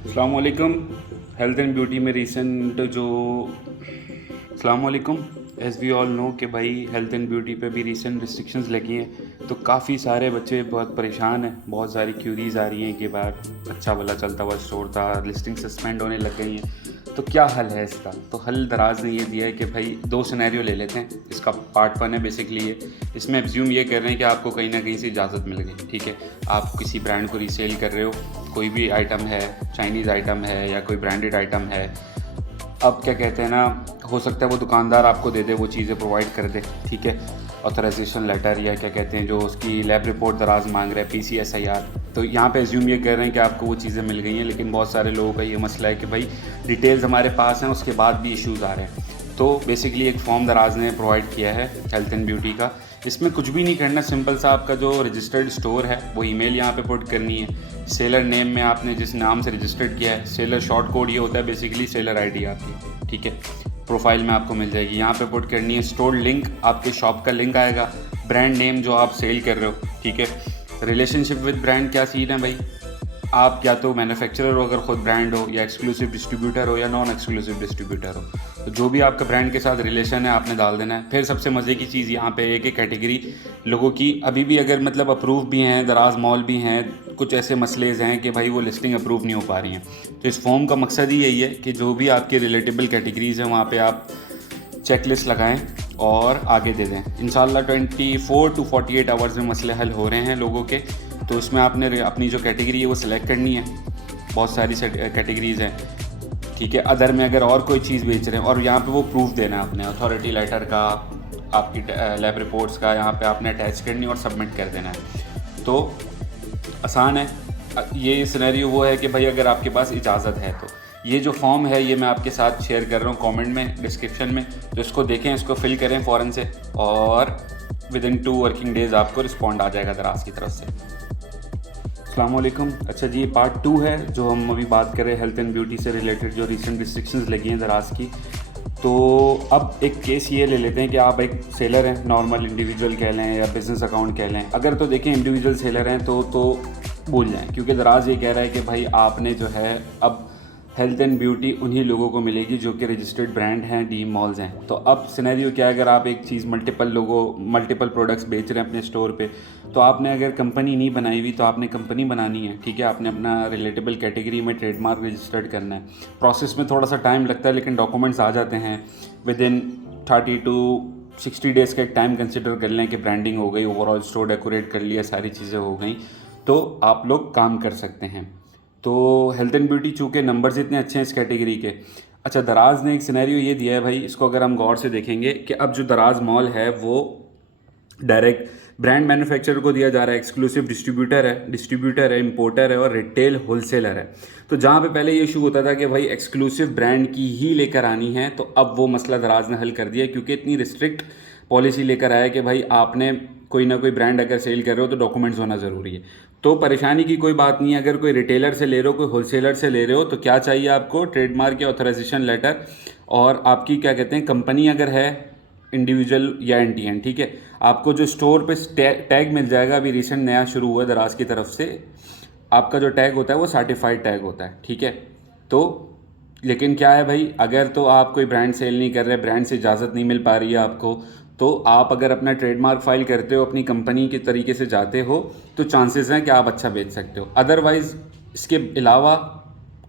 अस्सलाम वालेकुम। Health and beauty में रिसेंट जो अस्सलाम वालेकुम। एज़ वी ऑल नो कि भाई हेल्थ एंड ब्यूटी पे भी रिसेंट रिस्ट्रिक्शंस लगी हैं, तो काफ़ी सारे बच्चे बहुत परेशान हैं। बहुत सारी क्यूरीज आ रही हैं कि बार अच्छा भला चलता हुआ स्टोर था, लिस्टिंग सस्पेंड होने लग गई हैं। तो क्या हल है इसका? तो हल दराज ने ये दिया है कि भाई दो सिनेरियो ले लेते हैं। इसका पार्ट वन है बेसिकली ये। इसमें एब्ज्यूम ये कर रहे हैं कि आपको कहीं ना कहीं से इजाज़त मिल गई, ठीक है। आप किसी ब्रांड को रीसेल कर रहे हो, कोई भी आइटम है, चाइनीज़ आइटम है या कोई ब्रांडेड आइटम है। अब क्या कहते हैं ना, हो सकता है वो दुकानदार आपको दे दे, वो चीज़ें प्रोवाइड कर दे, ठीक है। ऑथराइजेशन लेटर या क्या कहते हैं जो उसकी लैब रिपोर्ट दराज मांग रहा है, PCSIR। तो यहाँ पे एज्यूम ये कर रहे हैं कि आपको वो चीज़ें मिल गई हैं, लेकिन बहुत सारे लोगों का ये मसला है कि भाई डिटेल्स हमारे पास हैं, उसके बाद भी इश्यूज़ आ रहे हैं। तो बेसिकली एक फॉर्म दराज ने प्रोवाइड किया है हेल्थ एंड ब्यूटी का। इसमें कुछ भी नहीं करना, सिंपल सा आपका जो रजिस्टर्ड स्टोर है वो ईमेल यहाँ पे पुट करनी है। सेलर नेम में आपने जिस नाम से रजिस्टर्ड किया है, सेलर शॉर्ट कोड ये होता है बेसिकली सेलर आईडी आपकी, ठीक है। प्रोफाइल में आपको मिल जाएगी, यहाँ पे पुट करनी है। स्टोर लिंक, आपके शॉप का लिंक आएगा। ब्रांड नेम जो आप सेल कर रहे हो, ठीक है। रिलेशनशिप विद ब्रांड, क्या सीन है भाई, आप या तो मैन्युफैक्चरर हो अगर ख़ुद ब्रांड हो, या एक्सक्लूसिव डिस्ट्रीब्यूटर हो, या नॉन एक्सक्लूसिव डिस्ट्रीब्यूटर हो। तो जो भी आपका ब्रांड के साथ रिलेशन है आपने डाल देना है। फिर सबसे मज़े की चीज़ यहाँ पे है कि कैटेगरी लोगों की अभी भी अगर मतलब अप्रूव भी हैं, दराज मॉल भी हैं, कुछ ऐसे मसलेज हैं कि भाई वो लिस्टिंग अप्रूव नहीं हो पा रही हैं। तो इस फॉर्म का मकसद ही यही है कि जो भी आपके रिलेटेबल कैटेगरीज़ हैं वहाँ पर आप चेक लिस्ट लगाएँ और आगे दे दें। इंशाल्लाह 24 to 48 आवर्स में मसले हल हो रहे हैं लोगों के। तो इसमें आपने अपनी जो कैटेगरी है वो सिलेक्ट करनी है। बहुत सारी कैटेगरीज़ हैं, ठीक है। अदर में अगर और कोई चीज़ बेच रहे हैं और यहाँ पे वो प्रूफ देना है अपने अथॉरिटी लेटर का, आपकी लैब रिपोर्ट्स का, यहाँ पे आपने अटैच करनी और सबमिट कर देना है। तो आसान है। ये सिनेरियो वो है कि भाई अगर आपके पास इजाज़त है तो ये जो फॉर्म है ये मैं आपके साथ शेयर कर रहा हूँ कमेंट में, डिस्क्रिप्शन में। तो इसको देखें, इसको फिल करें फ़ौरन से, और विदिन 2 वर्किंग डेज़ आपको रिस्पॉन्ड आ जाएगा दराज की तरफ से। अस्सलाम वालेकुम। अच्छा जी, ये पार्ट 2 है जो हम अभी बात कर रहे हैं हेल्थ एंड ब्यूटी से रिलेटेड जो रिसेंट रिस्ट्रिक्शंस लगी हैं दराज की। तो अब एक केस ये ले लेते हैं कि आप एक सेलर हैं, नॉर्मल इंडिविजुअल कह लें या बिज़नेस अकाउंट कह लें। अगर तो देखें इंडिविजुअल सेलर हैं तो भूल जाएं, क्योंकि दराज ये कह रहा है कि भाई आपने जो है अब हेल्थ एंड ब्यूटी उन्हीं लोगों को मिलेगी जो कि रजिस्टर्ड ब्रांड हैं, डी मॉल्स हैं। तो अब सिनेरियो क्या है, अगर आप एक चीज़ मल्टीपल प्रोडक्ट्स बेच रहे हैं अपने स्टोर पे, तो आपने अगर कंपनी नहीं बनाई हुई तो आपने कंपनी बनानी है, ठीक है। आपने अपना रिलेटेबल कैटेगरी में ट्रेडमार्क रजिस्टर्ड करना है। प्रोसेस में थोड़ा सा टाइम लगता है, लेकिन डॉक्यूमेंट्स आ जाते हैं विद इन 30 to 60 डेज़ का एक टाइम कंसिडर कर लें कि ब्रांडिंग हो गई, ओवरऑल स्टोर डेकोरेट कर लिया, सारी चीज़ें हो गई, तो आप लोग काम कर सकते हैं। तो हेल्थ एंड ब्यूटी चूँकि नंबर्स इतने अच्छे हैं इस कैटेगरी के। अच्छा, दराज ने एक सिनेरियो ये दिया है भाई, इसको अगर हम गौर से देखेंगे कि अब जो दराज मॉल है वो डायरेक्ट ब्रांड मैन्युफैक्चरर को दिया जा रहा है, एक्सक्लूसिव डिस्ट्रीब्यूटर है, इंपोर्टर है और रिटेल होलसेलर है। तो जहाँ पे पहले ये इशू होता था कि भाई एक्सक्लूसिव ब्रांड की ही लेकर आनी है, तो अब वो मसला दराज ने हल कर दिया, क्योंकि इतनी रिस्ट्रिक्ट पॉलिसी लेकर आया कि भाई आपने कोई ना कोई ब्रांड अगर सेल कर रहे हो तो डॉक्यूमेंट्स होना ज़रूरी है। तो परेशानी की कोई बात नहीं है, अगर कोई रिटेलर से ले रहे हो, कोई होलसेलर से ले रहे हो, तो क्या चाहिए आपको, ट्रेडमार्क या ऑथराइजेशन लेटर, और आपकी क्या कहते हैं कंपनी अगर है इंडिविजुअल या एनटीएन, ठीक है। आपको जो स्टोर पे टैग मिल जाएगा, अभी रिसेंट नया शुरू हुआ है दराज की तरफ से, आपका जो टैग होता है वो सर्टिफाइड टैग होता है, ठीक है। तो लेकिन क्या है भाई, अगर तो आप कोई ब्रांड सेल नहीं कर रहे, ब्रांड से इजाज़त नहीं मिल पा रही है आपको, तो आप अगर अपना ट्रेडमार्क फाइल करते हो, अपनी कंपनी के तरीके से जाते हो, तो चांसेस हैं कि आप अच्छा बेच सकते हो। अदरवाइज़ इसके अलावा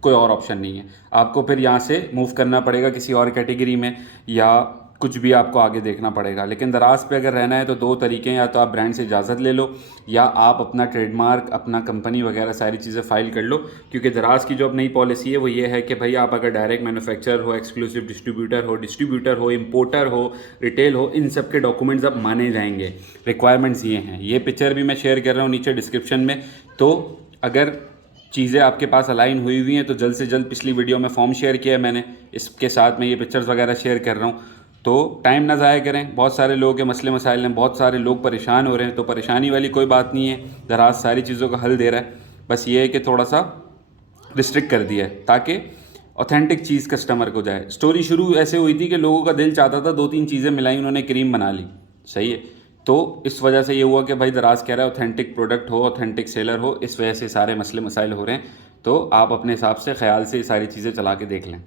कोई और ऑप्शन नहीं है। आपको फिर यहाँ से मूव करना पड़ेगा किसी और कैटेगरी में, या कुछ भी आपको आगे देखना पड़ेगा। लेकिन दराज पे अगर रहना है तो दो तरीके हैं, या तो आप ब्रांड से इजाज़त ले लो, या आप अपना ट्रेडमार्क, अपना कंपनी वगैरह सारी चीज़ें फ़ाइल कर लो। क्योंकि दराज की जो अब नई पॉलिसी है वो ये है कि भाई आप अगर डायरेक्ट मैन्युफैक्चरर हो, एक्सक्लूसिव डिस्ट्रीब्यूटर हो, इंपोर्टर हो, रिटेल हो, इन सब के डॉक्यूमेंट्स अब माने जाएंगे। रिक्वायरमेंट्स ये हैं। ये पिक्चर भी मैं शेयर कर रहा हूँ नीचे डिस्क्रिप्शन में। तो अगर चीज़ें आपके पास अलाइन हुई हैं तो जल्द से जल्द, पिछली वीडियो में फॉर्म शेयर किया है मैंने, इसके साथ मैं ये पिक्चर्स वगैरह शेयर कर रहा हूँ। तो टाइम ना ज़ाया करें, बहुत सारे लोगों के मसले मसाइल हैं, बहुत सारे लोग परेशान हो रहे हैं। तो परेशानी वाली कोई बात नहीं है, दराज सारी चीज़ों का हल दे रहा है। बस ये है कि थोड़ा सा रिस्ट्रिक्ट कर दिया है ताकि ऑथेंटिक चीज़ कस्टमर को जाए। स्टोरी शुरू ऐसे हुई थी कि लोगों का दिल चाहता था, 2-3 चीज़ें मिलाई, उन्होंने क्रीम बना ली, सही है। तो इस वजह से ये हुआ कि भाई दराज कह रहा है ऑथेंटिक प्रोडक्ट हो, ऑथेंटिक सेलर हो, इस वजह से सारे मसले मसाइल हो रहे हैं। तो आप अपने हिसाब से ख्याल से ये सारी चीज़ें चला के देख लें।